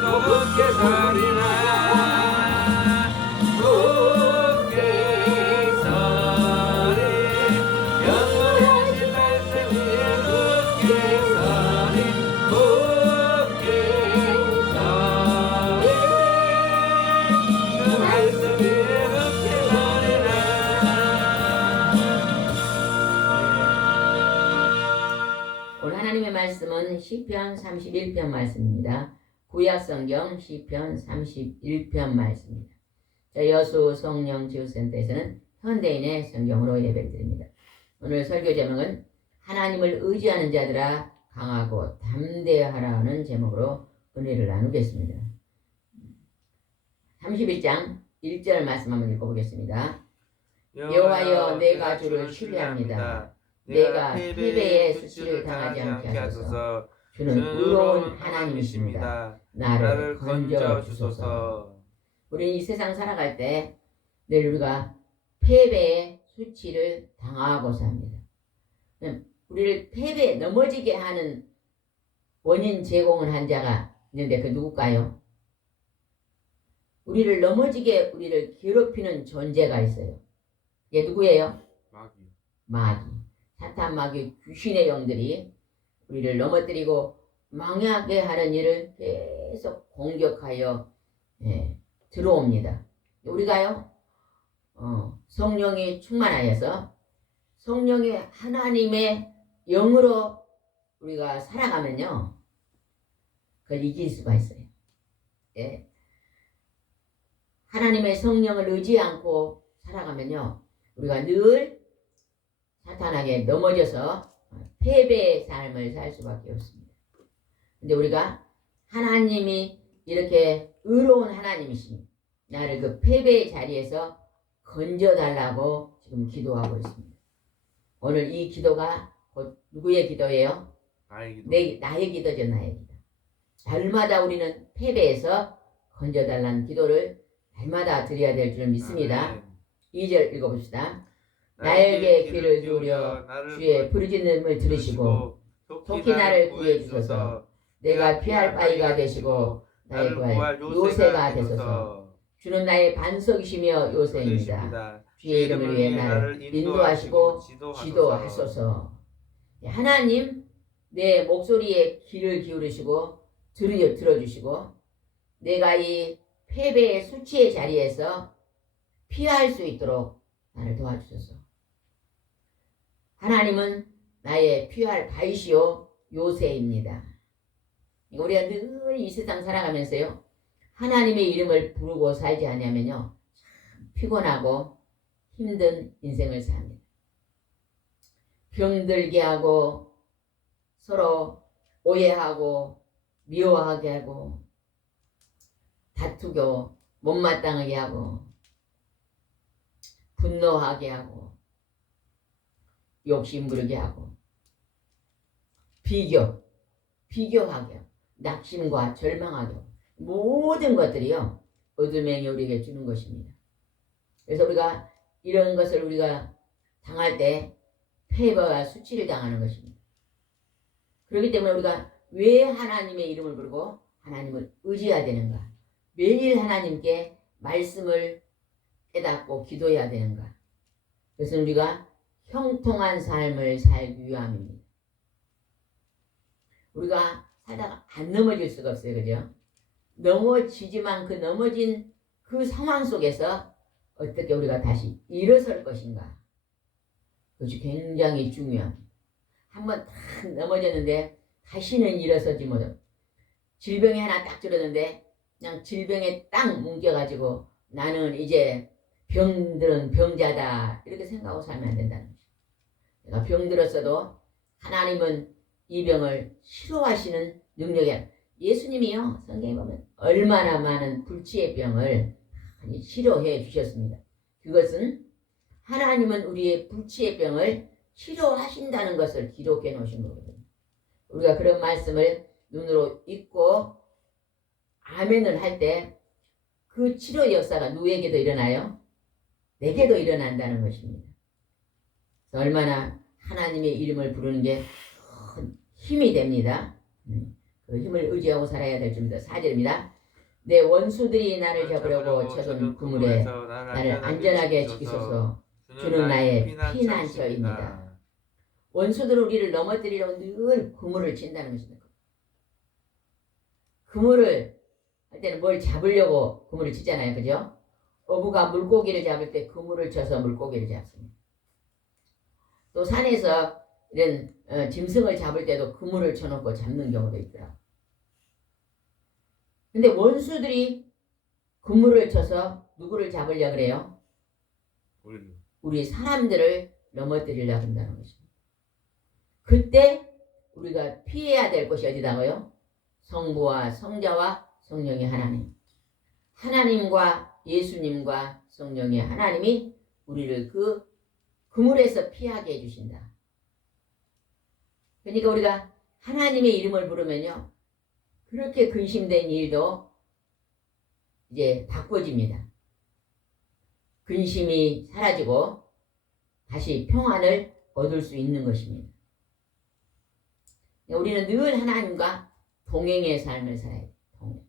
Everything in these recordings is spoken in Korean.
높게 살리라 높게 살리 영원하신 말씀 위에 높게 살리 높게 살리 그 말씀 위에 높게 살리라. 오늘 하나님의 말씀은 시편 31편 말씀입니다. 구약성경 시편 31편 말씀입니다. 여수 성령 지우센터에서는 현대인의 성경으로 예배드립니다. 오늘 설교 제목은 하나님을 의지하는 자들아 강하고 담대하라는 제목으로 은혜를 나누겠습니다. 31장 1절 말씀 한번 읽어보겠습니다. 여호와여 내가 주를 신뢰합니다. 내가 패배의 수치를 당하지 않게 하소서. 주는 의로운 하나님이십니다. 나를 건져 주소서. 우리 이 세상 살아갈 때 늘 우리가 패배의 수치를 당하고 삽니다. 우리를 패배 넘어지게 하는 원인 제공을 한 자가 있는데 그 누굴까요? 우리를 넘어지게 우리를 괴롭히는 존재가 있어요. 이게 누구예요? 마귀. 사탄 마귀 귀신의 영들이 우리를 넘어뜨리고 망하게 하는 일을 계속 공격하여 들어옵니다. 우리가요 성령이 충만하여서 성령의 하나님의 영으로 우리가 살아가면요 그걸 이길 수가 있어요. 예. 하나님의 성령을 의지 않고 살아가면요 우리가 늘 사탄에게 넘어져서 패배의 삶을 살 수밖에 없습니다. 근데 우리가 하나님이 이렇게 의로운 하나님이시니 나를 그 패배의 자리에서 건져달라고 지금 기도하고 있습니다. 오늘 이 기도가 곧 누구의 기도예요? 나의 기도죠. 나의 기도. 날마다 우리는 패배에서 건져달라는 기도를 날마다 드려야 될 줄 믿습니다. 2절 읽어봅시다. 나에게 귀를 기울여 주의 부르짖음을 들으시고 속히 나를 구해 주소서. 내가 피할 바위가 되시고 나의 구할 요새가 되소서. 주는 나의 반석이시며 요새입니다. 주의 이름을 위해 나를 인도하시고 지도하소서. 하나님 내 목소리에 귀를 기울이시고 들어주시고 내가 이 패배의 수치의 자리에서 피할 수 있도록 나를 도와주소서. 하나님은 나의 피할 바위시오 요새입니다. 우리가 늘 이 세상 살아가면서요 하나님의 이름을 부르고 살지 않으면요 참 피곤하고 힘든 인생을 삽니다. 병들게 하고 서로 오해하고 미워하게 하고 다투고 못마땅하게 하고 분노하게 하고 욕심 부르게 하고 비교하게 하고 낙심과 절망하게 하고 모든 것들이요 어둠의 우리에게 주는 것입니다. 그래서 우리가 이런 것을 우리가 당할 때 패배와 수치를 당하는 것입니다. 그렇기 때문에 우리가 왜 하나님의 이름을 부르고 하나님을 의지해야 되는가? 매일 하나님께 말씀을 깨닫고 기도해야 되는가? 그래서 우리가 형통한 삶을 살기 위함입니다. 우리가 살다가 안 넘어질 수가 없어요. 그죠? 넘어지지만 그 넘어진 그 상황 속에서 어떻게 우리가 다시 일어설 것인가? 그것이 굉장히 중요합니다. 한번 탁 넘어졌는데 다시는 일어서지 못하고 질병이 하나 딱 들었는데 그냥 질병에 딱 뭉겨가지고 나는 이제 병들은 병자다 이렇게 생각하고 살면 안 된다는 거죠. 내가 병들었어도 하나님은 이 병을 치료하시는 능력이 예수님이요 성경에 보면 얼마나 많은 불치의 병을 치료해 주셨습니다. 그것은 하나님은 우리의 불치의 병을 치료하신다는 것을 기록해 놓으신 거거든요. 우리가 그런 말씀을 눈으로 읽고 아멘을 할 때 그 치료 역사가 누구에게도 일어나요? 내게도 일어난다는 것입니다. 그래서 얼마나 하나님의 이름을 부르는 게 큰 힘이 됩니다. 그 힘을 의지하고 살아야 될 줄입니다. 4절입니다. 내 원수들이 나를 잡으려고 쳐든 그물에 나를 안전하게 지키소서. 주는 나의 피난처입니다. 원수들 우리를 넘어뜨리려고 늘 그물을 친다는 것입니다. 그물을 할 때는 뭘 잡으려고 그물을 치잖아요. 그죠? 어부가 물고기를 잡을 때 그물을 쳐서 물고기를 잡습니다. 또 산에서 이런 짐승을 잡을 때도 그물을 쳐놓고 잡는 경우도 있더라고요. 근데 원수들이 그물을 쳐서 누구를 잡으려고 그래요? 우리 사람들을 넘어뜨리려고 한다는 것입니다. 그때 우리가 피해야 될 것이 어디다고요? 성부와 성자와 성령의 하나님. 하나님과 예수님과 성령의 하나님이 우리를 그 그물에서 피하게 해주신다. 그러니까 우리가 하나님의 이름을 부르면요, 그렇게 근심된 일도 이제 바꿔집니다. 근심이 사라지고 다시 평안을 얻을 수 있는 것입니다. 우리는 늘 하나님과 동행의 삶을 살아야 돼요. 동행.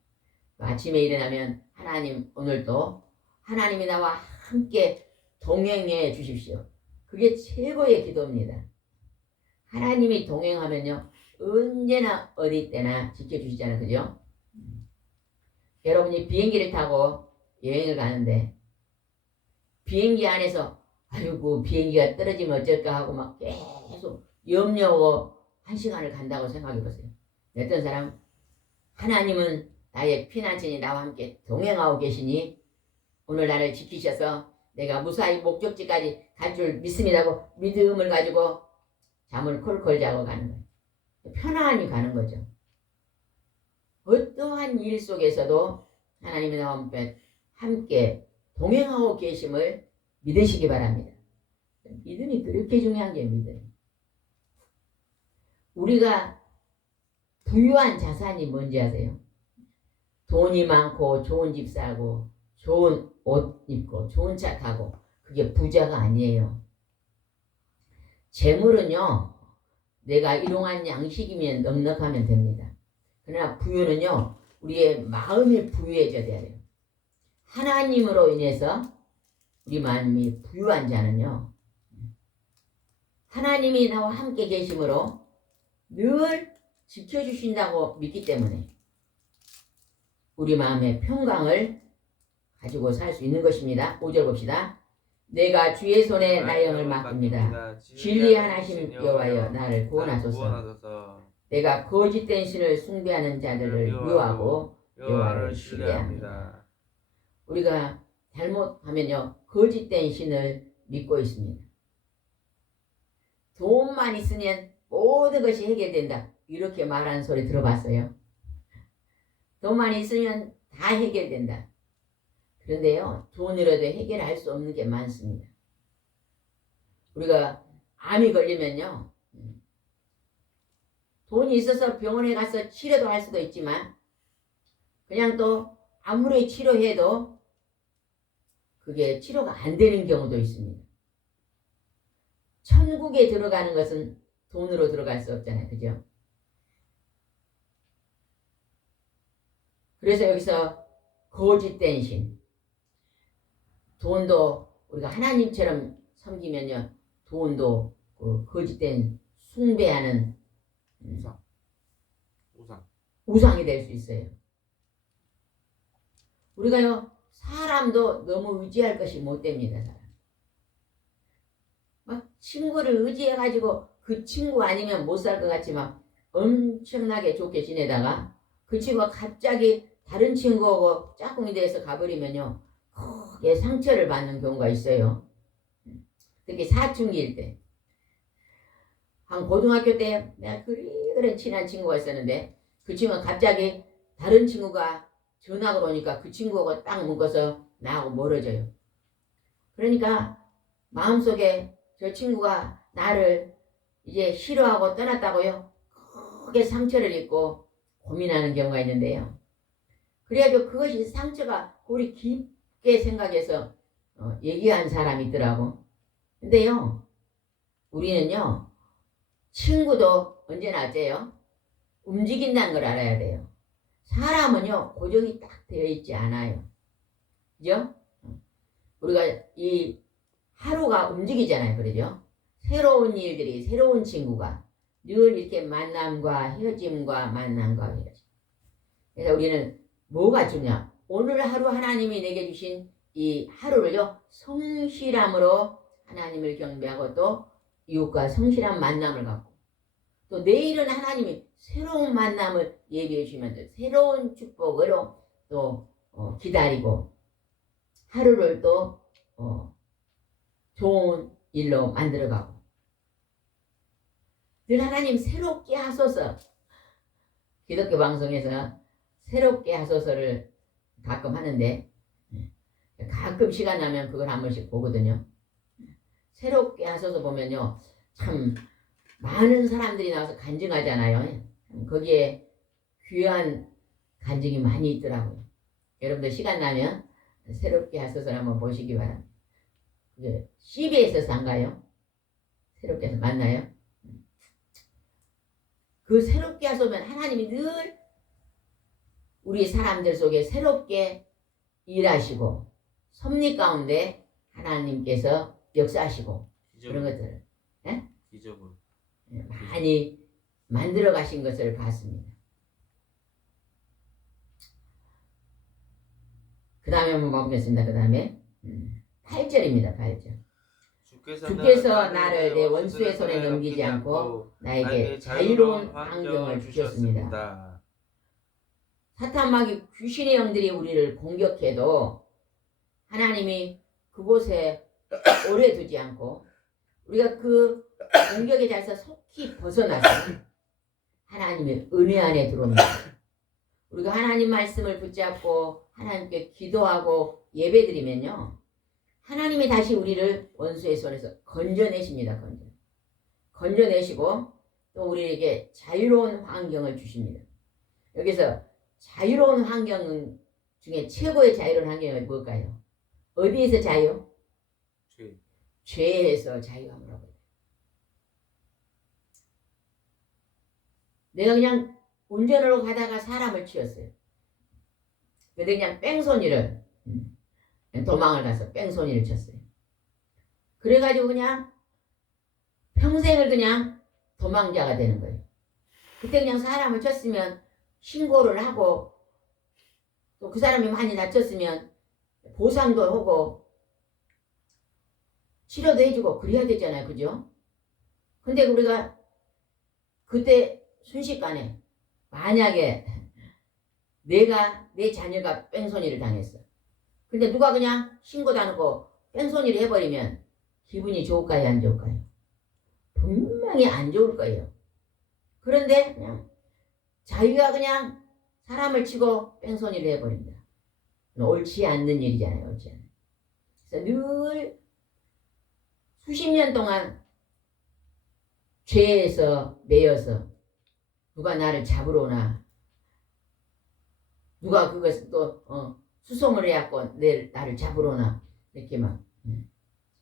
아침에 일어나면 하나님, 오늘도 하나님이 나와 함께 동행해 주십시오. 그게 최고의 기도입니다. 하나님이 동행하면요, 언제나 어디 때나 지켜주시잖아요. 그죠? 여러분이 비행기를 타고 여행을 가는데 비행기 안에서 아이고 비행기가 떨어지면 어쩔까 하고 막 계속 염려하고 1시간을 간다고 생각해 보세요. 어떤 사람, 하나님은 나의 피난처니 나와 함께 동행하고 계시니 오늘 나를 지키셔서 내가 무사히 목적지까지 갈 줄 믿습니다고 믿음을 가지고 잠을 콜콜 자고 가는 거예요. 편안히 가는 거죠. 어떠한 일 속에서도 하나님이 나와 함께 동행하고 계심을 믿으시기 바랍니다. 믿음이 그렇게 중요한 게 믿음. 우리가 부유한 자산이 뭔지 아세요? 돈이 많고 좋은 집 살고 좋은 옷 입고 좋은 차 타고 그게 부자가 아니에요. 재물은요, 내가 일용할 양식이면 넉넉하면 됩니다. 그러나 부유는요, 우리의 마음이 부유해져야 돼요. 하나님으로 인해서 우리 마음이 부유한 자는요, 하나님이 나와 함께 계심으로 늘 지켜주신다고 믿기 때문에 우리 마음의 평강을 가지고 살 수 있는 것입니다. 5절 봅시다. 내가 주의 손에 나의 영을 맡깁니다. 진리하나심 여호와여 나를 구원하소서. 내가 거짓된 신을 숭배하는 자들을 미워하고 여호와를 신뢰합니다. 우리가 잘못하면요, 거짓된 신을 믿고 있습니다. 돈만 있으면 모든 것이 해결된다, 이렇게 말하는 소리 들어봤어요? 돈만 있으면 다 해결된다. 그런데요, 돈으로도 해결할 수 없는 게 많습니다. 우리가 암이 걸리면요, 돈이 있어서 병원에 가서 치료도 할 수도 있지만 그냥 또 아무리 치료해도 그게 치료가 안 되는 경우도 있습니다. 천국에 들어가는 것은 돈으로 들어갈 수 없잖아요. 그죠? 그래서 여기서 거짓된 신, 돈도 우리가 하나님처럼 섬기면요, 돈도 그 거짓된 숭배하는 우상이 될 수 있어요. 우리가요, 사람도 너무 의지할 것이 못 됩니다. 사람. 막 친구를 의지해가지고 그 친구 아니면 못 살 것 같지만 엄청나게 좋게 지내다가 그 친구가 갑자기 다른 친구하고 짝꿍이 돼서 가버리면요, 크게 상처를 받는 경우가 있어요. 특히 사춘기일 때. 한 고등학교 때 내가 그래 친한 친구가 있었는데 그 친구가 갑자기 다른 친구가 전화가 오니까 그 친구하고 딱 묶어서 나하고 멀어져요. 그러니까 마음속에 저 친구가 나를 이제 싫어하고 떠났다고요, 크게 상처를 입고 고민하는 경우가 있는데요. 그래가지고 그것이 상처가 우리 깊게 생각해서 얘기한 사람이 있더라고. 근데요, 우리는요, 친구도 언제나 어때요? 움직인다는 걸 알아야 돼요. 사람은요, 고정이 딱 되어 있지 않아요. 그죠? 우리가 이 하루가 움직이잖아요. 그러죠? 새로운 일들이, 새로운 친구가 늘 이렇게 만남과 헤어짐과 만남과 헤어짐. 그래서 우리는 뭐가 중요해? 오늘 하루 하나님이 내게 주신 이 하루를요, 성실함으로 하나님을 경배하고 또 이웃과 성실한 만남을 갖고 또 내일은 하나님이 새로운 만남을 예비해 주시면 새로운 축복으로 또 기다리고 하루를 또 좋은 일로 만들어가고 늘 하나님 새롭게 하소서. 기독교 방송에서 새롭게 하소서를 가끔 하는데 가끔 시간 나면 그걸 한 번씩 보거든요. 새롭게 하소서 보면요, 참 많은 사람들이 나와서 간증하잖아요. 거기에 귀한 간증이 많이 있더라고요. 여러분들 시간 나면 새롭게 하소서를 한번 보시기 바랍니다. CBS에서 한가요? 새롭게 해서 맞나요? 그 새롭게 하소서면 하나님이 늘 우리 사람들 속에 새롭게 일하시고 섭리 가운데 하나님께서 역사하시고 그런 것들을 기적으로 많이 만들어 가신 것을 봤습니다. 그 다음에 한번 보겠습니다. 그 다음에 8절입니다. 8절. 주께서 나를 내 원수의 손에 넘기지 않고 나에게 자유로운 환경을 주셨습니다. 사탄마귀 귀신의 영들이 우리를 공격해도 하나님이 그곳에 오래 두지 않고 우리가 그 공격에 대해서 속히 벗어나서 하나님의 은혜 안에 들어옵니다. 우리가 하나님 말씀을 붙잡고 하나님께 기도하고 예배드리면요, 하나님이 다시 우리를 원수의 손에서 건져내십니다. 건져내시고 또 우리에게 자유로운 환경을 주십니다. 여기서 자유로운 환경 중에 최고의 자유로운 환경이 뭘까요? 어디에서 자유? 죄에서 자유함을 하고 있어요. 내가 그냥 운전으로 가다가 사람을 치웠어요. 근데 그냥 뺑소니를 도망을 가서 뺑소니를 쳤어요. 그래가지고 그냥 평생을 그냥 도망자가 되는 거예요. 그때 그냥 사람을 쳤으면 신고를 하고 또 그 사람이 많이 다쳤으면 보상도 하고 치료도 해주고 그래야 되잖아요. 그죠? 근데 우리가 그때 순식간에 만약에 내 자녀가 뺑소니를 당했어. 근데 누가 그냥 신고도 안 하고 뺑소니를 해버리면 기분이 좋을까요? 안 좋을까요? 분명히 안 좋을 거예요. 그런데 그냥 자기가 그냥 사람을 치고 뺑소니를 해버린다. 옳지 않는 일이잖아요. 옳지 않아요. 그래서 늘 수십 년 동안 죄에서 매여서 누가 나를 잡으러 오나 누가 그것을 또 수송을 해갖고 나를 잡으러 오나 이렇게 막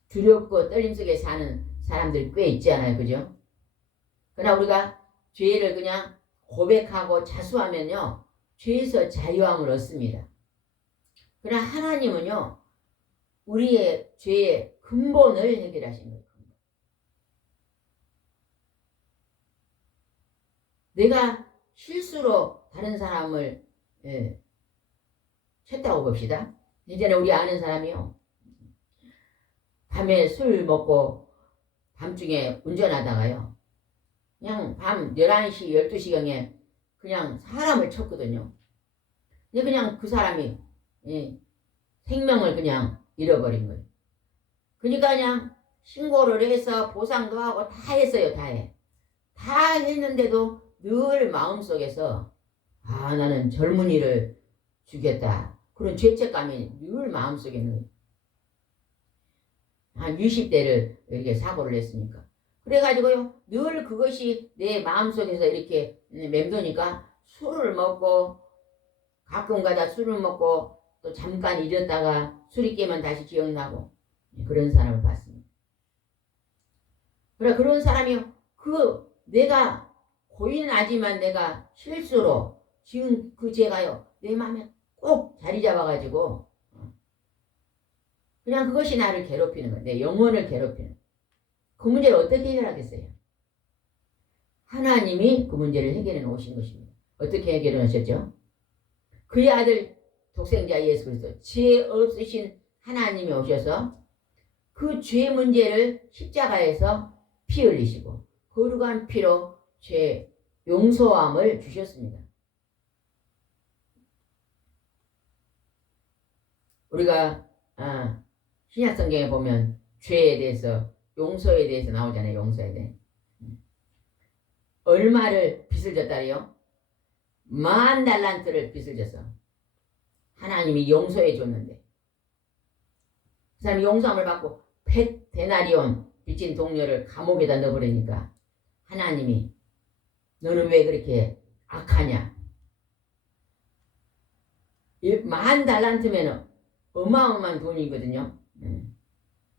두렵고 떨림 속에 사는 사람들이 꽤 있지 않아요. 그죠? 그러나 우리가 죄를 그냥 고백하고 자수하면요, 죄에서 자유함을 얻습니다. 그러나 하나님은요, 우리의 죄의 근본을 해결하신 거예요. 내가 실수로 다른 사람을 쳤다고 봅시다. 예전에 우리 아는 사람이요, 밤에 술 먹고 밤중에 운전하다가요, 그냥 밤 11시 12시경에 그냥 사람을 쳤거든요. 근데 그냥 그 사람이 생명을 그냥 잃어버린 거예요. 그러니까 그냥 신고를 해서 보상도 하고 다 했어요. 다 했는데도 늘 마음속에서 나는 젊은이를 죽였다, 그런 죄책감이 늘 마음속에 있는 거예요. 한 60대를 이렇게 사고를 했으니까. 그래가지고요, 늘 그것이 내 마음속에서 이렇게 맴도니까 술을 먹고 가끔 가다 술을 먹고 또 잠깐 잊었다가 술이 깨면 다시 기억나고 그런 사람을 봤습니다. 그래, 그런 사람이 내가 고인하지만 내가 실수로 지금 그 죄가요 내 마음에 꼭 자리 잡아가지고 그냥 그것이 나를 괴롭히는 거야. 내 영혼을 괴롭히는. 그 문제를 어떻게 해결하겠어요? 하나님이 그 문제를 해결해 놓으신 것입니다. 어떻게 해결해 놓으셨죠? 그의 아들 독생자 예수 그리스도 죄 없으신 하나님이 오셔서 그 죄 문제를 십자가에서 피 흘리시고 거룩한 피로 죄 용서함을 주셨습니다. 우리가 신약 성경에 보면 죄에 대해서 용서에 대해서 나오잖아요. 용서에 대해. 얼마를 빚을 졌다래요? 10,000달란트를 빚을 졌어. 하나님이 용서해 줬는데 그 사람이 용서함을 받고 100데나리온 빚진 동료를 감옥에다 넣어버리니까 하나님이 너는 왜 그렇게 악하냐? 10,000달란트면 어마어마한 돈이거든요.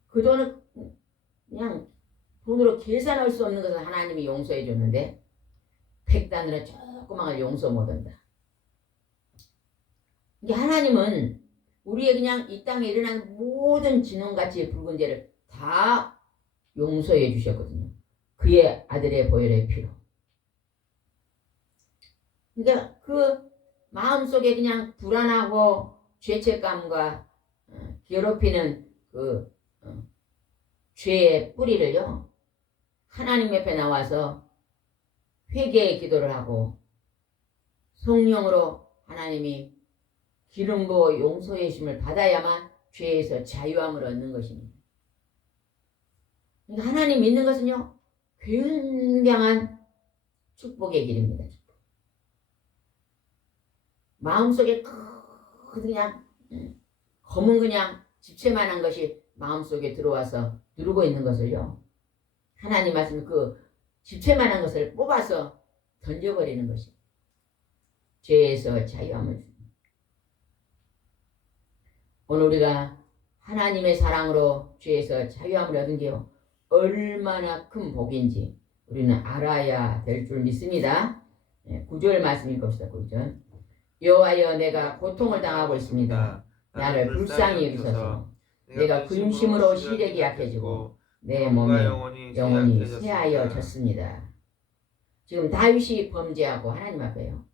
그 돈을 그냥 돈으로 계산할 수 없는 것을 하나님이 용서해 줬는데 100단으로 조그만 걸 용서 못한다. 이게 하나님은 우리의 그냥 이 땅에 일어난 모든 진홍같이 붉은 죄를 다 용서해 주셨거든요. 그의 아들의 보혈의 피로. 그러니까 그 마음속에 그냥 불안하고 죄책감과 괴롭히는 그 죄의 뿌리를요. 하나님 옆에 나와서 회개의 기도를 하고 성령으로 하나님이 기름 부어 용서의 심을 받아야만 죄에서 자유함을 얻는 것입니다. 그러니까 하나님 믿는 것은요. 굉장한 축복의 길입니다. 마음속에 그냥 검은 그냥 집채만한 것이 마음속에 들어와서 누르고 있는 것을요. 하나님 말씀 그 집채만한 것을 뽑아서 던져버리는 것이 죄에서 자유함을 줍니다. 오늘 우리가 하나님의 사랑으로 죄에서 자유함을 얻은 게요. 얼마나 큰 복인지 우리는 알아야 될 줄 믿습니다. 9절 말씀 읽읍시다. 9절. 여호와여 내가 고통을 당하고 있습니다. 나를 불쌍히 여기소서. 내가 근심으로 시력이 약해지고 내 몸에 영혼이 쇠하여졌습니다. 지금 다윗이 범죄하고 하나님 앞에요.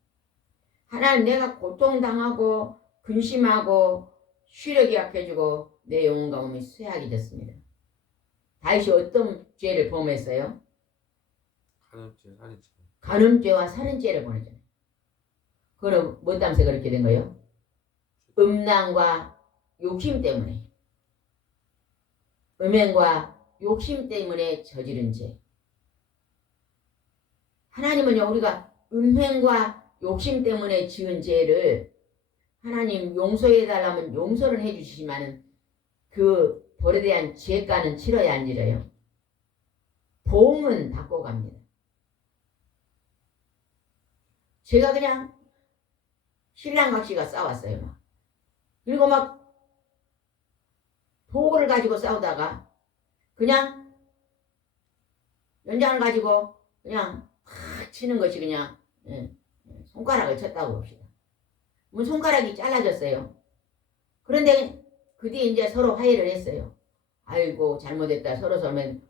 하나님 내가 고통당하고 근심하고 시력이 약해지고 내 영혼과 몸이 쇠하게 됐습니다. 다윗이 어떤 죄를 범했어요? 간음죄와 살인죄를 범했잖아요. 그럼 뭐 때문에 그렇게 된 거예요? 음란과 욕심 때문에. 음행과 욕심 때문에 저지른 죄. 하나님은요, 우리가 음행과 욕심 때문에 지은 죄를 하나님 용서해 달라면 용서를 해 주시지만은 그 벌에 대한 죄가는 치러야 안 치러요. 보응은 받고 갑니다. 제가 그냥 신랑과 씨가 싸웠어요. 막. 그리고 막 도구를 가지고 싸우다가 그냥 연장을 가지고 그냥 팍 치는 것이 그냥 손가락을 쳤다고 봅시다. 뭐 손가락이 잘라졌어요. 그런데 그 뒤에 이제 서로 화해를 했어요. 아이고 잘못했다 서로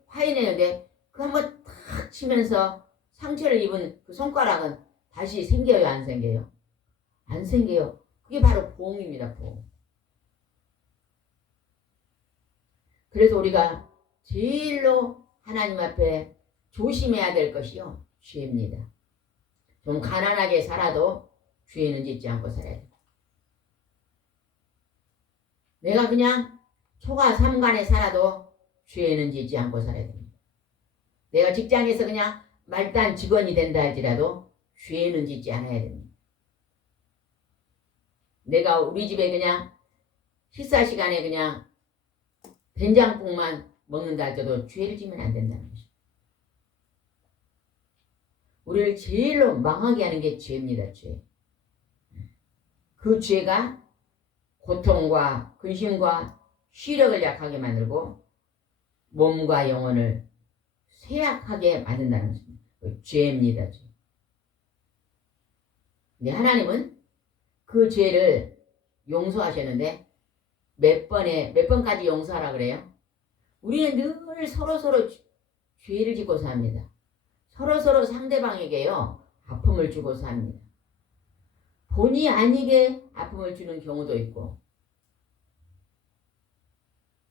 화해내는데 그 한번 탁 치면서 상처를 입은 그 손가락은 다시 생겨요 안 생겨요? 안 생겨요. 그게 바로 보응입니다. 보응. 그래서 우리가 제일로 하나님 앞에 조심해야 될 것이요. 죄입니다. 좀 가난하게 살아도 죄는 짓지 않고 살아야 돼. 내가 그냥 초가 삼간에 살아도 죄는 짓지 않고 살아야 됩니다. 내가 직장에서 그냥 말단 직원이 된다 할지라도 죄는 짓지 않아야 됩니다. 내가 우리 집에 그냥 식사 시간에 그냥 된장국만 먹는다 할지라도 죄를 지면 안 된다는 것입니다. 우리를 제일로 망하게 하는 게 죄입니다. 죄. 그 죄가 고통과 근심과 시력을 약하게 만들고 몸과 영혼을 쇠약하게 만든다는 것입니다. 그 죄입니다. 죄. 근데 하나님은 그 죄를 용서하셨는데 몇 번까지 용서하라 그래요? 우리는 늘 서로서로 죄를 짓고 삽니다. 서로서로 상대방에게요 아픔을 주고 삽니다. 본의 아니게 아픔을 주는 경우도 있고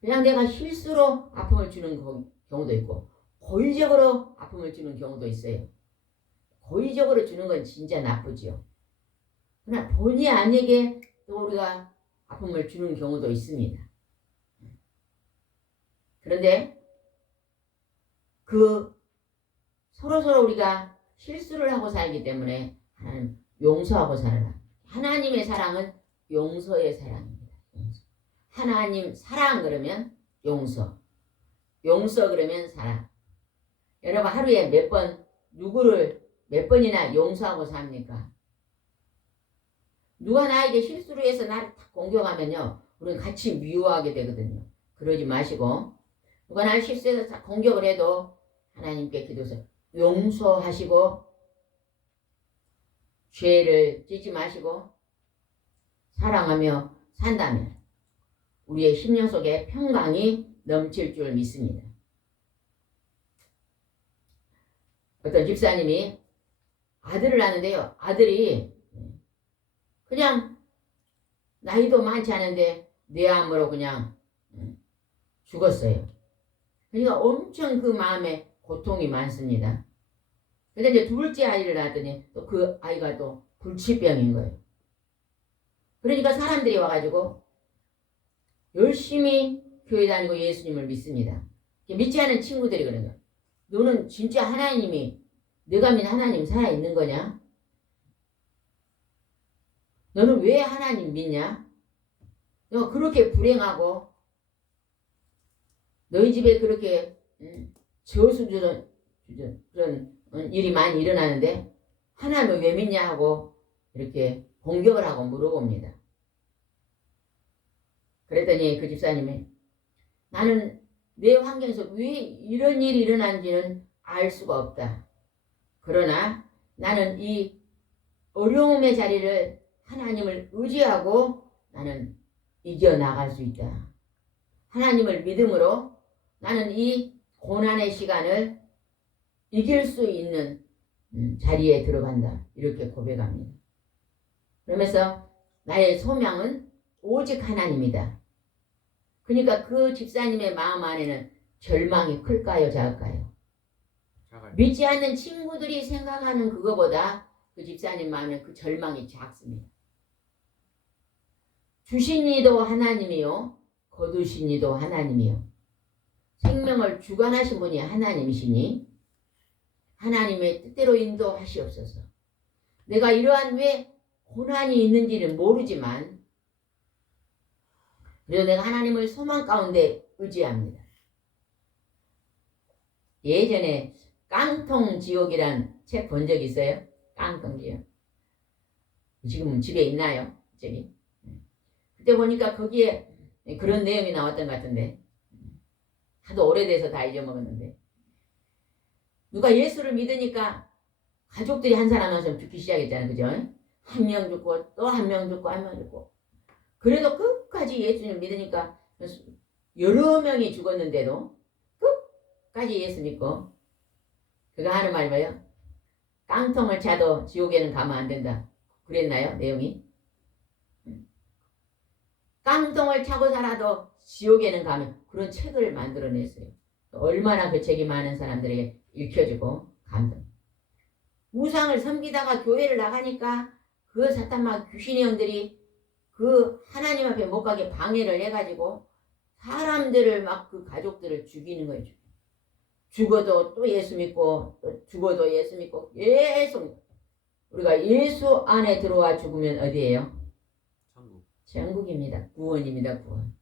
그냥 내가 실수로 아픔을 주는 경우도 있고 고의적으로 아픔을 주는 경우도 있어요. 고의적으로 주는 건 진짜 나쁘지요. 그러나 본의 아니게 또 우리가 아픔을 주는 경우도 있습니다. 그런데 그 서로서로 우리가 실수를 하고 살기 때문에 하나님 용서하고 살아라. 하나님의 사랑은 용서의 사랑입니다. 용서. 하나님 사랑 그러면 용서. 용서 그러면 사랑. 여러분 하루에 누구를 몇 번이나 용서하고 삽니까? 누가 나에게 실수를 해서 나를 탁 공격하면요. 우리는 같이 미워하게 되거든요. 그러지 마시고 누가 나를 실수해서 탁 공격을 해도 하나님께 기도해서 용서하시고 죄를 짓지 마시고 사랑하며 산다면 우리의 심령 속에 평강이 넘칠 줄 믿습니다. 어떤 집사님이 아들을 낳는데요. 아들이 그냥 나이도 많지 않은데 뇌암으로 그냥 죽었어요. 그러니까 엄청 그 마음에 고통이 많습니다. 근데 이제 둘째 아이를 낳았더니 또 그 아이가 또 불치병인 거예요. 그러니까 사람들이 와가지고 열심히 교회 다니고 예수님을 믿습니다. 믿지 않은 친구들이 그러는 거예요. 너는 진짜 하나님이 내가 믿는 하나님 살아있는 거냐? 너는 왜 하나님 믿냐? 너 그렇게 불행하고 너희 집에 그렇게 저수저런 그런 일이 많이 일어나는데 하나님을 왜 믿냐 하고 이렇게 공격을 하고 물어봅니다. 그랬더니 그 집사님이 나는 내 환경에서 왜 이런 일이 일어난지는 알 수가 없다. 그러나 나는 이 어려움의 자리를 하나님을 의지하고 나는 이겨나갈 수 있다. 하나님을 믿음으로 나는 이 고난의 시간을 이길 수 있는 자리에 들어간다. 이렇게 고백합니다. 그러면서 나의 소명은 오직 하나님이다. 그러니까 그 집사님의 마음 안에는 절망이 클까요? 작을까요? 믿지 않는 친구들이 생각하는 그거보다 그 집사님 마음에 그 절망이 작습니다. 주신 이도 하나님이요 거두신 이도 하나님이요 생명을 주관하신 분이 하나님이시니 하나님의 뜻대로 인도하시옵소서. 내가 이러한 왜 고난이 있는지는 모르지만 그래도 내가 하나님을 소망 가운데 의지합니다. 예전에 깡통지옥이란 책 본 적 있어요? 깡통지옥. 지금 집에 있나요? 저기. 그때 보니까 거기에 그런 내용이 나왔던 것 같은데 하도 오래돼서 다 잊어먹었는데 누가 예수를 믿으니까 가족들이 한 사람 한 사람 죽기 시작했잖아요. 그죠? 한 명 죽고 또 한 명 죽고 한 명 죽고 그래도 끝까지 예수님 믿으니까 여러 명이 죽었는데도 끝까지 예수 믿고 그가 하는 말이 뭐예요? 깡통을 차도 지옥에는 가면 안 된다. 그랬나요? 내용이? 깡통을 차고 살아도 지옥에는 가면 그런 책을 만들어냈어요. 얼마나 그 책이 많은 사람들에게 읽혀지고 감동. 우상을 섬기다가 교회를 나가니까 그 사탄막 귀신의 영들이 그 하나님 앞에 못 가게 방해를 해가지고 사람들을 막 그 가족들을 죽이는 거예요. 죽어도 또 예수 믿고 또 죽어도 예수 믿고 계속 우리가 예수 안에 들어와 죽으면 어디예요? 천국. 천국입니다. 구원입니다. 구원.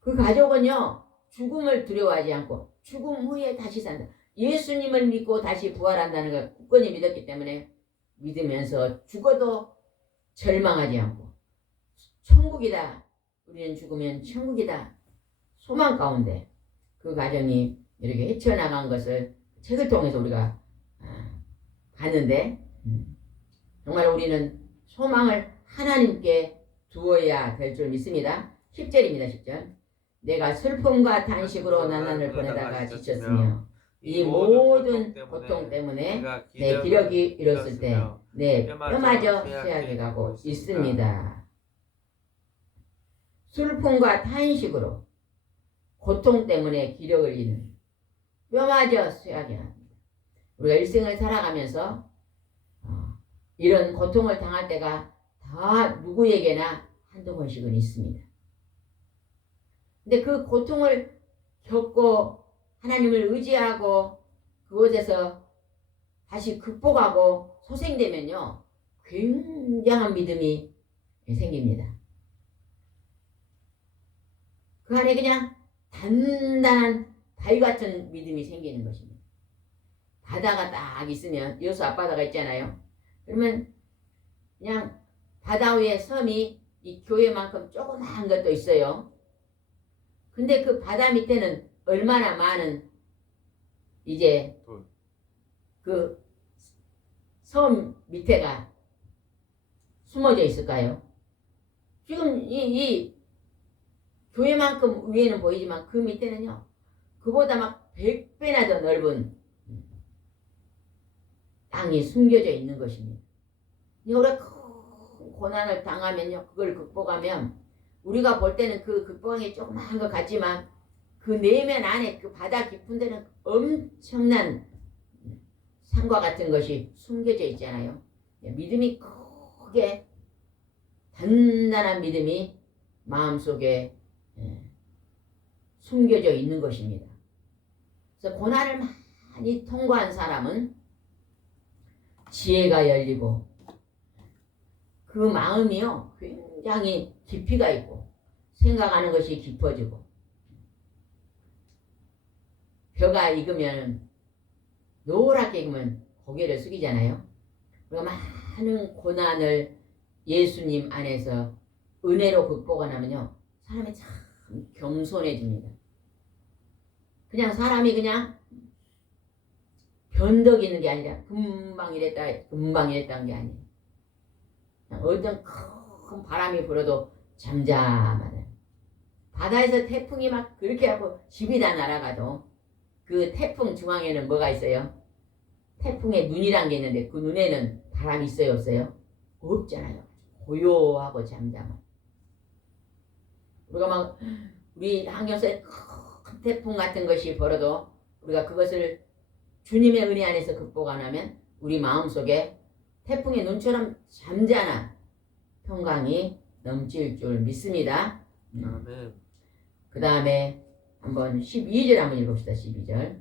그 가족은요 죽음을 두려워하지 않고 죽음 후에 다시 산다. 예수님을 믿고 다시 부활한다는 걸 굳건히 믿었기 때문에 믿으면서 죽어도 절망하지 않고 천국이다. 우리는 죽으면 천국이다. 소망 가운데 그 가정이 이렇게 헤쳐나간 것을 책을 통해서 우리가 봤는데 정말 우리는 소망을 하나님께 두어야 될 줄 믿습니다. 10절입니다. 10절. 내가 슬픔과 단식으로 나날을 보내다가 지쳤으며 이 모든 고통 때문에 내 기력이 잃었을 때 내 뼈마저 쇠약해 가고 있습니다. 슬픔과 탄식으로 고통 때문에 기력을 잃는 뼈마저 쇠약해 합니다. 우리가 일생을 살아가면서 이런 고통을 당할 때가 다 누구에게나 한두 번씩은 있습니다. 근데 그 고통을 겪고 하나님을 의지하고 그곳에서 다시 극복하고 소생되면요 굉장한 믿음이 생깁니다. 그 안에 그냥 단단한 바위 같은 믿음이 생기는 것입니다. 바다가 딱 있으면 여수 앞바다가 있잖아요. 그러면 그냥 바다 위에 섬이 이 교회만큼 조그마한 것도 있어요. 근데 그 바다 밑에는 얼마나 많은 이제 그 섬 밑에가 숨어져 있을까요? 지금 이 교회만큼 위에는 보이지만 그 밑에는요 그보다 막 100배나 더 넓은 땅이 숨겨져 있는 것입니다. 우리가 큰 고난을 당하면요 그걸 극복하면 우리가 볼 때는 그 극복이 조그마한 것 같지만 그 내면 안에 그 바다 깊은 데는 엄청난 산과 같은 것이 숨겨져 있잖아요. 믿음이 크게 단단한 믿음이 마음속에 숨겨져 있는 것입니다. 그래서 고난을 많이 통과한 사람은 지혜가 열리고 그 마음이요 굉장히 깊이가 있고 생각하는 것이 깊어지고 벼가 익으면 노랗게 익으면 고개를 숙이잖아요. 우리가 많은 고난을 예수님 안에서 은혜로 극복하면요 사람이 참 겸손해집니다. 그냥 사람이 그냥 변덕이 있는 게 아니라 금방 이랬다 하는 게 아니에요. 어떤 큰 바람이 불어도 잠잠하네. 바다에서 태풍이 막 그렇게 하고 집이 다 날아가도 그 태풍 중앙에는 뭐가 있어요? 태풍에 눈이란 게 있는데 그 눈에는 바람이 있어요 없어요? 없잖아요. 고요하고 잠잠한. 우리가 막 우리 환경속에 큰 태풍 같은 것이 벌어도 우리가 그것을 주님의 은혜 안에서 극복 안 하면 우리 마음속에 태풍의 눈처럼 잠잠한 평강이 넘칠 줄 믿습니다. 아멘. 그 다음에 한번 12절 한번 읽읍시다. 12절.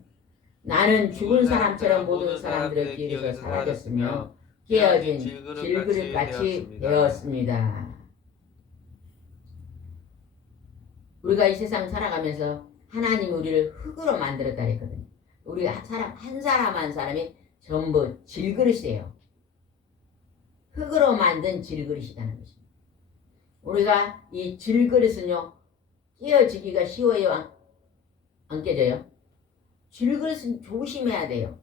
나는 죽은 사람처럼 모든 사람들의 기억에서 사라졌으며 깨어진 질그릇같이 되었습니다. 우리가 이 세상 살아가면서 하나님이 우리를 흙으로 만들었다 했거든요. 우리 한 사람 한 사람이 전부 질그릇이에요. 흙으로 만든 질그릇이라는 것입니다. 우리가 이 질그릇은요 깨어지기가 쉬워요? 안 깨져요? 질그릇은 조심해야 돼요.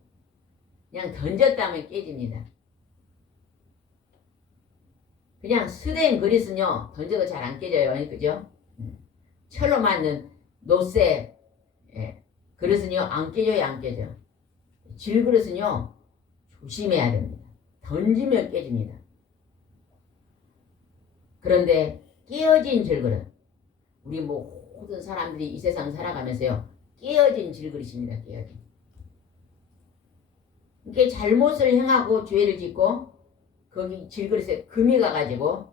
그냥 던졌다면 깨집니다. 그냥 스된 그릇은요 던져도 잘 안 깨져요. 그죠? 철로 만든 노쇠 그릇은요 안 깨져요. 안 깨져. 질그릇은요 조심해야 됩니다. 던지면 깨집니다. 그런데 깨어진 질그릇 우리 모든 사람들이 이 세상 살아가면서요 깨어진 질그릇입니다. 깨어진. 이렇게 잘못을 행하고 죄를 짓고 거기 질그릇에 금이 가가지고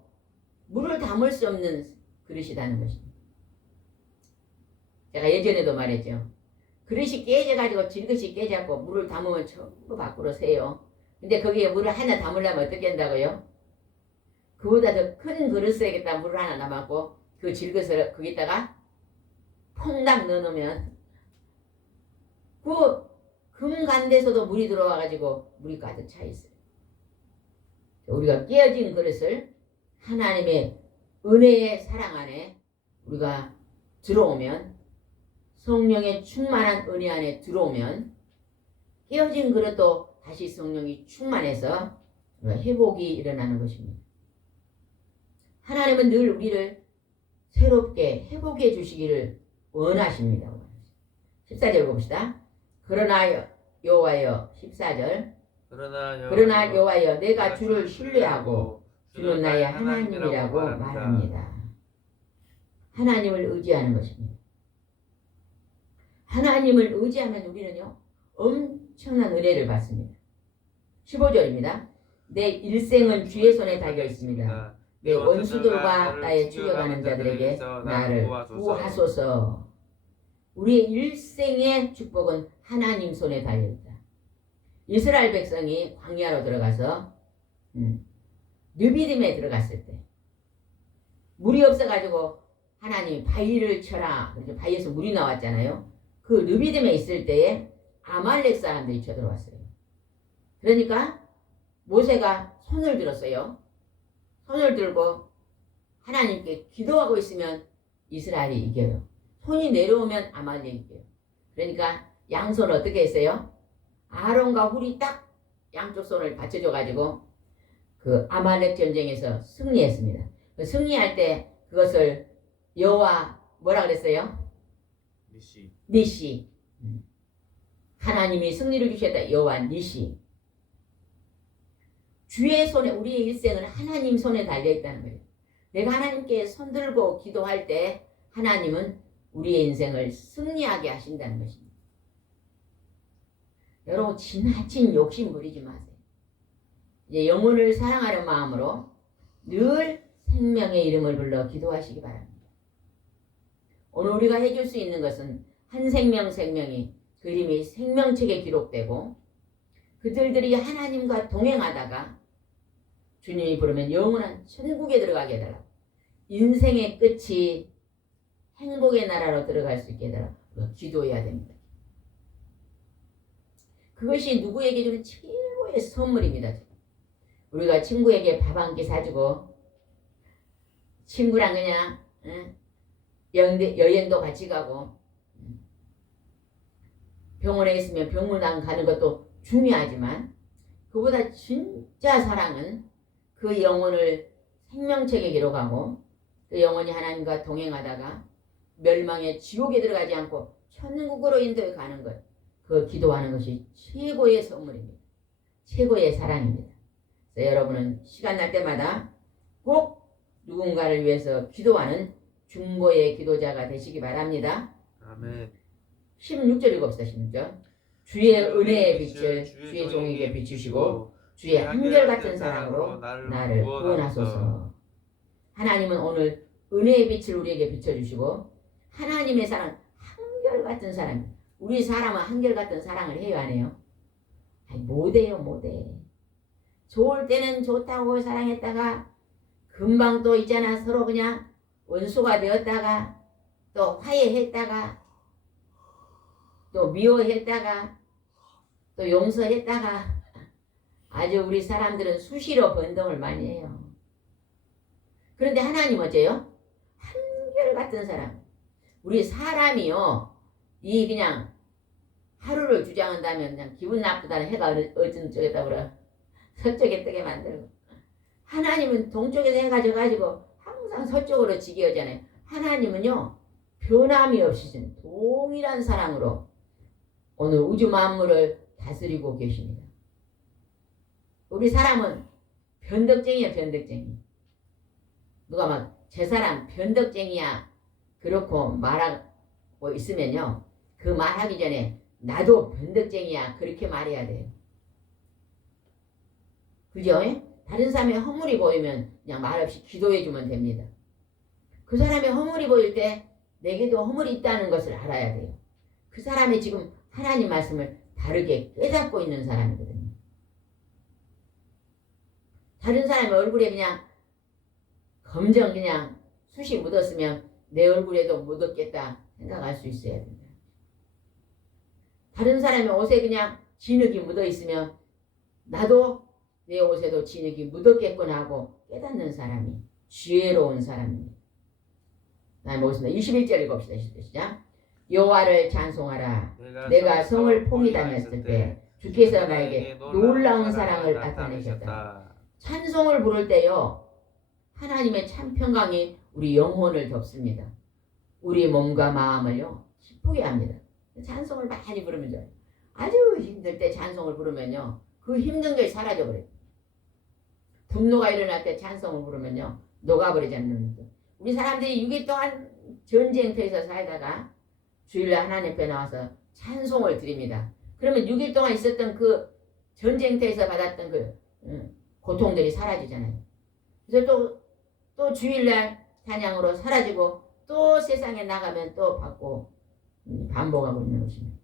물을 담을 수 없는 그릇이라는 것입니다. 제가 예전에도 말했죠. 그릇이 깨져가지고 질그릇이 깨져갖고 물을 담으면 전부 밖으로 새요. 근데 거기에 물을 하나 담으려면 어떻게 한다고요? 그보다 더 큰 그릇에다가 물을 하나 남았고 그 질그릇을 거기다가 퐁당 넣어놓으면 그 금간데서도 물이 들어와가지고 물이 가득 차 있어요. 우리가 깨어진 그릇을 하나님의 은혜의 사랑 안에 우리가 들어오면 성령의 충만한 은혜 안에 들어오면 깨어진 그릇도 다시 성령이 충만해서 회복이 일어나는 것입니다. 하나님은 늘 우리를 새롭게 회복해 주시기를 원하십니다. 14절 봅시다. 그러나 여호와여 14절 그러나 여호와여 내가 주를 신뢰하고 주는 나의 하나님이라고 말합니다. 하나님을 의지하는 것입니다. 하나님을 의지하면 우리는요 엄청난 은혜를 받습니다. 15절입니다. 내 일생은 주의 손에 달려 있습니다. 내 원수들과 나의 죽여가는 자들에게 나를 구하소서. 우리의 일생의 축복은 하나님 손에 달려있다. 이스라엘 백성이 광야로 들어가서 느비딤에 들어갔을 때 물이 없어가지고 하나님이 바위를 쳐라. 그래서 바위에서 물이 나왔잖아요. 그 느비딤에 있을 때에 아말렉 사람들이 쳐들어왔어요. 그러니까 모세가 손을 들었어요. 손을 들고 하나님께 기도하고 있으면 이스라엘이 이겨요. 손이 내려오면 아말렉이 이겨요. 그러니까 양손 어떻게 했어요? 아론과 훌이 딱 양쪽 손을 받쳐줘가지고 그 아말렉 전쟁에서 승리했습니다. 그 승리할 때 그것을 여호와 뭐라 그랬어요? 니시. 하나님이 승리를 주셨다. 여호와 니시. 주의 손에 우리의 일생은 하나님 손에 달려있다는 거예요. 내가 하나님께 손들고 기도할 때 하나님은 우리의 인생을 승리하게 하신다는 것입니다. 여러분 지나친 욕심 부리지 마세요. 이제 영혼을 사랑하는 마음으로 늘 생명의 이름을 불러 기도하시기 바랍니다. 오늘 우리가 해줄 수 있는 것은 한 생명이 그 이름이 생명책에 기록되고 그들이 하나님과 동행하다가 주님이 부르면 영원한 천국에 들어가게 해달라고. 인생의 끝이 행복의 나라로 들어갈 수 있게 해달라고 기도해야 됩니다. 그것이 누구에게 주는 최고의 선물입니다. 우리가 친구에게 밥 한 끼 사주고 친구랑 그냥 여행도 같이 가고 병원에 있으면 병원안 가는 것도 중요하지만 그보다 진짜 사랑은 그 영혼을 생명책에 기록하고 그 영혼이 하나님과 동행하다가 멸망의 지옥에 들어가지 않고 천국으로 인도해 가는 것. 그 기도하는 것이 최고의 선물입니다. 최고의 사랑입니다. 그래서 여러분은 시간 날 때마다 꼭 누군가를 위해서 기도하는 중보의 기도자가 되시기 바랍니다. 아멘. 16절 읽읍시다. 16절. 주의 은혜의 빛을 주의 종에게 비추시고 주의 한결같은 사랑으로 나를 구원하소서. 하나님은 오늘 은혜의 빛을 우리에게 비춰주시고 하나님의 사랑 한결같은 사랑. 우리 사람은 한결같은 사랑을 해요 안 해요? 아니, 못해요 못해. 좋을 때는 좋다고 사랑했다가 금방 또 있잖아 서로 그냥 원수가 되었다가 또 화해했다가 또 미워했다가 또 용서했다가 아주 우리 사람들은 수시로 변동을 많이 해요. 그런데 하나님 어째요? 한결같은 사람. 우리 사람이요 이 그냥 하루를 주장한다면 그냥 기분 나쁘다는 해가 어느 쪽에다 그래 서쪽에 뜨게 만들고 하나님은 동쪽에서 해가 져가지고 항상 서쪽으로 지게 하잖아요. 하나님은요 변함이 없으신 동일한 사랑으로 오늘 우주 만물을 다스리고 계십니다. 우리 사람은 변덕쟁이야 변덕쟁이. 누가 막 제 사람 변덕쟁이야 그렇고 말하고 있으면요 그 말하기 전에 나도 변덕쟁이야 그렇게 말해야 돼요. 그죠? 다른 사람의 허물이 보이면 그냥 말없이 기도해주면 됩니다. 그 사람의 허물이 보일 때 내게도 허물이 있다는 것을 알아야 돼요. 그 사람이 지금 하나님 말씀을 다르게 깨닫고 있는 사람이거든요. 다른 사람의 얼굴에 그냥 검정 그냥 숱이 묻었으면 내 얼굴에도 묻었겠다 생각할 수 있어야 됩니다. 다른 사람의 옷에 그냥 진흙이 묻어 있으면 나도 내 옷에도 진흙이 묻었겠구나 하고 깨닫는 사람이 지혜로운 사람입니다. 다음에 보겠습니다. 21절 읽읍시다. 시작. 여호와를 찬송하라. 내가 성을 포기당했을 때 주께서 나에게 놀라운 사랑을 나타내셨다. 찬송을 부를 때요 하나님의 참 평강이 우리 영혼을 덮습니다. 우리 몸과 마음을요 기쁘게 합니다. 찬송을 많이 부르면요 아주 힘들 때 찬송을 부르면요 그 힘든 게 사라져버려요. 분노가 일어날 때 찬송을 부르면요 녹아버리지 않는 것. 우리 사람들이 6일 동안 전쟁터에서 살다가 주일날 하나님 앞에 나와서 찬송을 드립니다. 그러면 6일 동안 있었던 그 전쟁터에서 받았던 그 고통들이 사라지잖아요. 그래서 또 주일날 찬양으로 사라지고 또 세상에 나가면 또 받고 반복하고 있는 것입니다.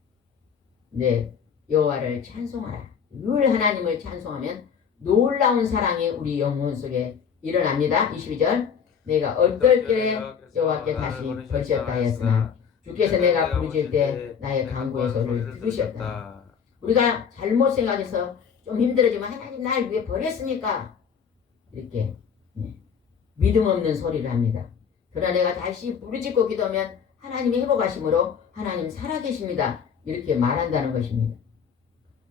네, 여호와를 찬송하라. 늘 하나님을 찬송하면 놀라운 사랑이 우리 영혼 속에 일어납니다. 22절 내가 어떨 때에 여호와께 다시 벌쳤다 하였으나 주께서 내가 부르짖을 때 나의 간구의 소리를 들으셨다. 우리가 잘못 생각해서 좀 힘들어지면 하나님 날 왜 버렸습니까? 이렇게 믿음 없는 소리를 합니다. 그러나 내가 다시 부르짖고 기도하면 하나님이 회복하심으로 하나님 살아계십니다. 이렇게 말한다는 것입니다.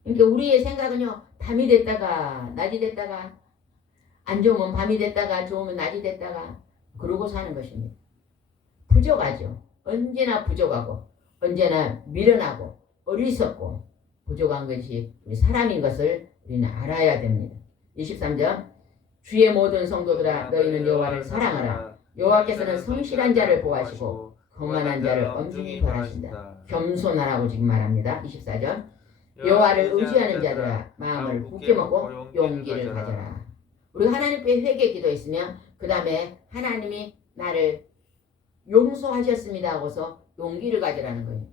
그러니까 우리의 생각은요 밤이 됐다가 낮이 됐다가 안 좋으면 밤이 됐다가 좋으면 낮이 됐다가 그러고 사는 것입니다. 부족하죠. 언제나 부족하고 언제나 미련하고 어리석고 부족한 것이 우리 사람인 것을 우리는 알아야 됩니다. 23절 주의 모든 성도들아 너희는 여호와를 사랑하라. 여호와께서는 성실한 자를 보호하시고 거만한 자를 엄중히 벌하신다. 겸손하라고 지금 말합니다. 24절 여호와를 의지하는 자들아 마음을 굳게 먹고 용기를 가져라. 우리가 하나님 앞에 회개 기도했으면 그 다음에 하나님이 나를 용서하셨습니다 하고서 용기를 가져라는 거예요.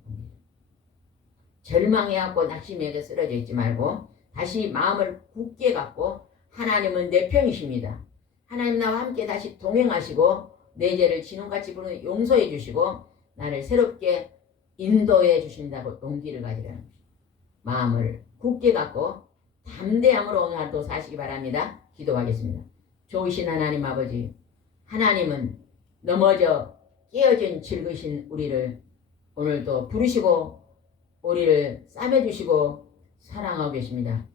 절망해갖고 낙심에게 쓰러져 있지 말고 다시 마음을 굳게 갖고 하나님은 내 편이십니다. 하나님 나와 함께 다시 동행하시고 내 죄를 진홍같이 부르는 용서해 주시고 나를 새롭게 인도해 주신다고 용기를 가지라는 거죠. 마음을 굳게 갖고 담대함으로 오늘 하루 사시기 바랍니다. 기도하겠습니다. 좋으신 하나님 아버지, 하나님은 넘어져 깨어진 즐거신 우리를 오늘도 부르시고 우리를 싸매주시고 사랑하고 계십니다.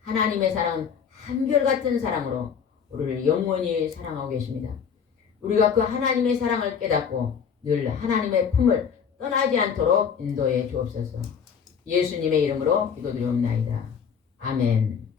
하나님의 사랑은 한결같은 사랑으로 우리를 영원히 사랑하고 계십니다. 우리가 그 하나님의 사랑을 깨닫고 늘 하나님의 품을 떠나지 않도록 인도해 주옵소서. 예수님의 이름으로 기도드리옵나이다. 아멘.